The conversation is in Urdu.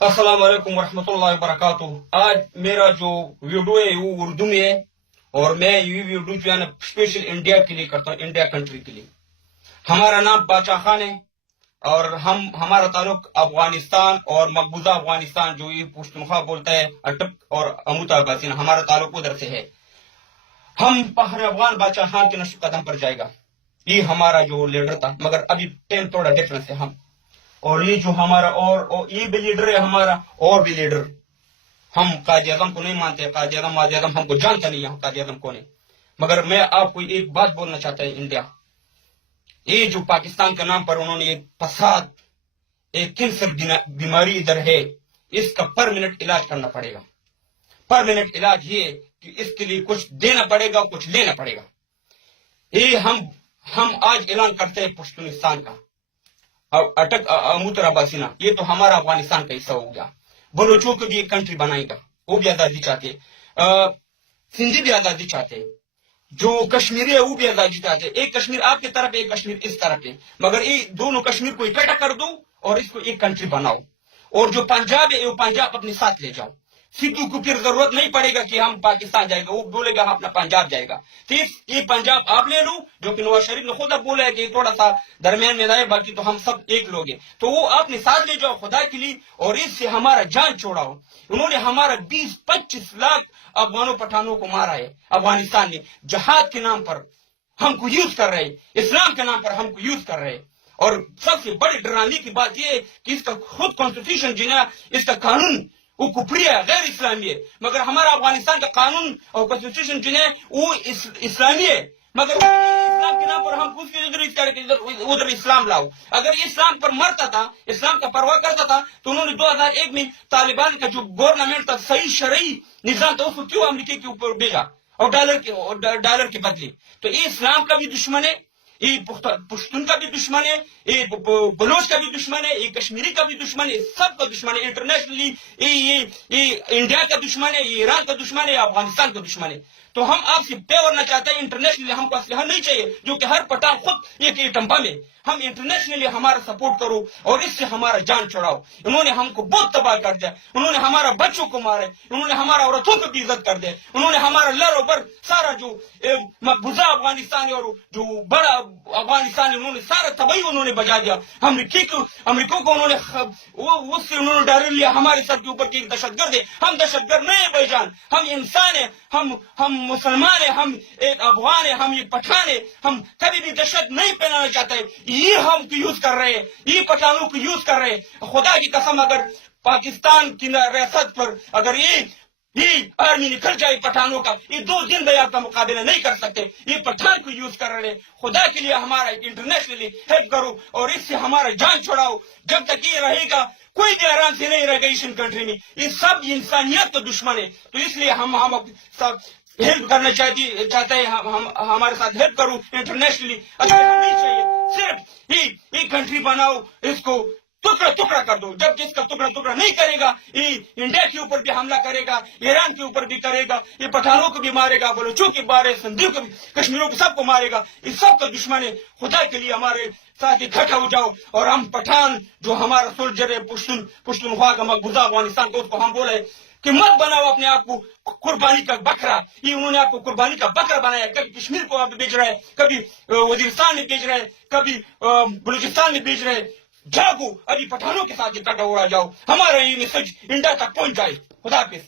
السلام علیکم ورحمۃ اللہ وبرکاتہ. آج میرا جو ویڈیو ہے وہ اردو میں ہے اور میں یہ ویڈیو جو ہے نا اسپیشل انڈیا کے لیے کرتا ہوں, انڈیا کنٹری کے لیے. ہمارا نام باچا خان ہے اور ہمارا تعلق افغانستان اور مقبوضہ افغانستان جو یہ پشتونخوا بولتا ہے اٹک اور اموتا باسین, ہمارا تعلق ادھر سے ہے. ہم پہر افغان باچا خان کے نقش قدم پر جائے گا. یہ ہمارا جو لیڈر تھا, مگر ابھی ٹائم تھوڑا ڈفرنس ہے. ہم اور یہ جو ہمارا اور یہ بھی لیڈر ہے ہمارا, اور بھی لیڈر. ہم قائد اعظم کو نہیں مانتے, قائد اعظم ہم کو جانتا نہیں ہے قائد اعظم کون ہے. مگر میں آپ کو ایک بات بولنا چاہتا ہے, انڈیا یہ جو پاکستان کے نام پر انہوں نے ایک فساد, ایک کینسر بیماری ادھر ہے, اس کا پر منٹ علاج کرنا پڑے گا. پر منٹ علاج یہ کہ اس کے لیے کچھ دینا پڑے گا, کچھ لینا پڑے گا. یہ ہم آج اعلان کرتے ہیں پشتونستان کا, اٹک اموترا باسینا, یہ تو ہمارا افغانستان کا حصہ ہو گیا. بلوچوں کو بھی ایک کنٹری بنائے گا, وہ بھی آزادی چاہتے, سندھی بھی آزادی چاہتے, جو کشمیری ہے وہ بھی آزادی چاہتے. ایک کشمیر آپ کی طرف, ایک کشمیر اس طرف ہے, مگر یہ دونوں کشمیر کو اکٹھا کر دو اور اس کو ایک کنٹری بناؤ. اور جو پنجاب ہے وہ پنجاب اپنے ساتھ لے جاؤ. سدھو کو پھر ضرورت نہیں پڑے گا کہ ہم پاکستان جائے گا, وہ بولے گا ہم اپنا پنجاب جائے گا. یہ پنجاب آپ لے لو, جو کہ نواز شریف نے خود اب بولا ہے کہ تھوڑا سا درمیان میں رہے, باقی تو ہم سب ایک لوگ ہیں. تو وہ اپنے ساتھ لے جاؤ خدا کے لیے, اور اس سے ہمارا جان چھوڑاؤ. انہوں نے ہمارا 20-25 لاکھ افغانوں پٹھانوں کو مارا ہے افغانستان نے. جہاد کے نام پر ہم کو یوز کر رہے, اسلام کے نام پر ہم کو یوز کر رہے. اور سب سے بڑی ڈرانے کی بات یہ ہے کہ اس کا خود کانسٹیٹیوشن جو ہے, اس کا قانون وہ کفری ہے, غیر اسلامی ہے. مگر ہمارا افغانستان کا قانون اور کانسٹیٹیوشن جو ہے وہ اسلامی ہے. مگر اسلام کے نام پر ہم پوچھ کے ادھر اسلام لاؤ. اگر یہ اسلام پر مرتا تھا, اسلام کا پرواہ کرتا تھا, تو انہوں نے 2001 میں طالبان کا جو گورنمنٹ تھا, صحیح شرعی نظام تھا, اس کو کیوں امریکہ کے اوپر بھیجا اور ڈالر کے بدلے. تو یہ اسلام کا بھی دشمن ہے, یہ پشتون کا بھی دشمن ہے, یہ بلوچ کا بھی دشمن ہے, یہ کشمیری کا بھی دشمن ہے, سب کا دشمن ہے. انٹرنیشنلی یہ انڈیا کا دشمن ہے, یہ ایران کا دشمن ہے, افغانستان کا دشمن ہے. تو ہم آپ سے پے کرنا چاہتے ہیں, انٹرنیشنلی ہم کو اسلحہ نہیں چاہیے جو کہ ہر پٹھان خود ایک ٹمپا میں. ہم انٹرنیشنلی ہمارا سپورٹ کرو اور اس سے ہمارا جان چھڑاؤ. انہوں نے ہم کو بہت تباہ کر دیا, انہوں نے ہمارا بچوں کو مارے, انہوں نے ہمارا عورتوں کو بھی عزت کر دیا, انہوں نے ہمارا لر و بر سارا جو مقبوضہ افغانستان اور جو بڑا افغانستان انہوں نے سارا تباہی انہوں نے بجا دیا. امریکہ کو انہوں نے اس سے انہوں نے ڈر لیا ہمارے سر کے اوپر کہ دہشت گرد ہے. ہم دہشت گرد نہیں ہے بھائی جان, ہم انسان ہیں, ہم مسلمان ہیں, ہم ایک افغان ہیں, ہم یہ پٹھان ہیں. ہم کبھی بھی دہشت نہیں پھیلانا چاہتے ہیں. یہ ہم کو یوز کر رہے ہیں, یہ پٹھانوں کو یوز کر رہے ہیں. خدا کی قسم اگر پاکستان کی ریاست پر اگر یہ آرمی نکل جائے پٹھانوں کا, یہ 2 دن میں آپ کا مقابلہ نہیں کر سکتے. یہ پٹھان کو یوز کر رہے ہیں. خدا کے لیے ہمارا انٹرنیشنلی ہیلپ کرو اور اس سے ہمارا جان چھڑاؤ. جب تک یہ رہے گا کوئی بھی آرام سے نہیں رہے گا اس کنٹری میں. یہ سب انسانیت کا دشمن ہے. تو اس لیے ہم سب ہیلپ کرنا چاہتے ہیں, ہمارے ساتھ ہیلپ کرو انٹرنیشنلی. نہیں چاہیے صرف یہ کنٹری بناؤ, اس کو ٹکڑا کر دو. جب جس کا ٹکڑا نہیں کرے گا, یہ انڈیا کے اوپر بھی حملہ کرے گا, ایران کے اوپر بھی کرے گا, یہ پٹھانوں کو بھی مارے گا, بلوچوں کے مارے, سندھیوں کو بھی, کشمیروں کو, سب کو مارے گا. یہ سب کا دشمن ہے. خدا کے لیے ہمارے ساتھ اکٹھا ہو جاؤ. اور ہم پٹھان جو ہمارا سولجر ہے پشتونخوا کا مقبوضہ افغانستان کو, اس کو ہم بولے کہ مت بناؤ اپنے آپ کو قربانی کا بکرا. یہ انہوں نے آپ کو قربانی کا بکرا بنایا. کبھی کشمیر کو آپ بیچ رہے ہیں, کبھی وزیرستان میں بیچ رہے ہیں, کبھی بلوچستان میں بیچ رہے ہیں. جاگو, ابھی پٹھانوں کے ساتھ اکٹھا ہو جاؤ. ہمارا یہ میسج انڈیا تک پہنچ جائے. خدا حافظ.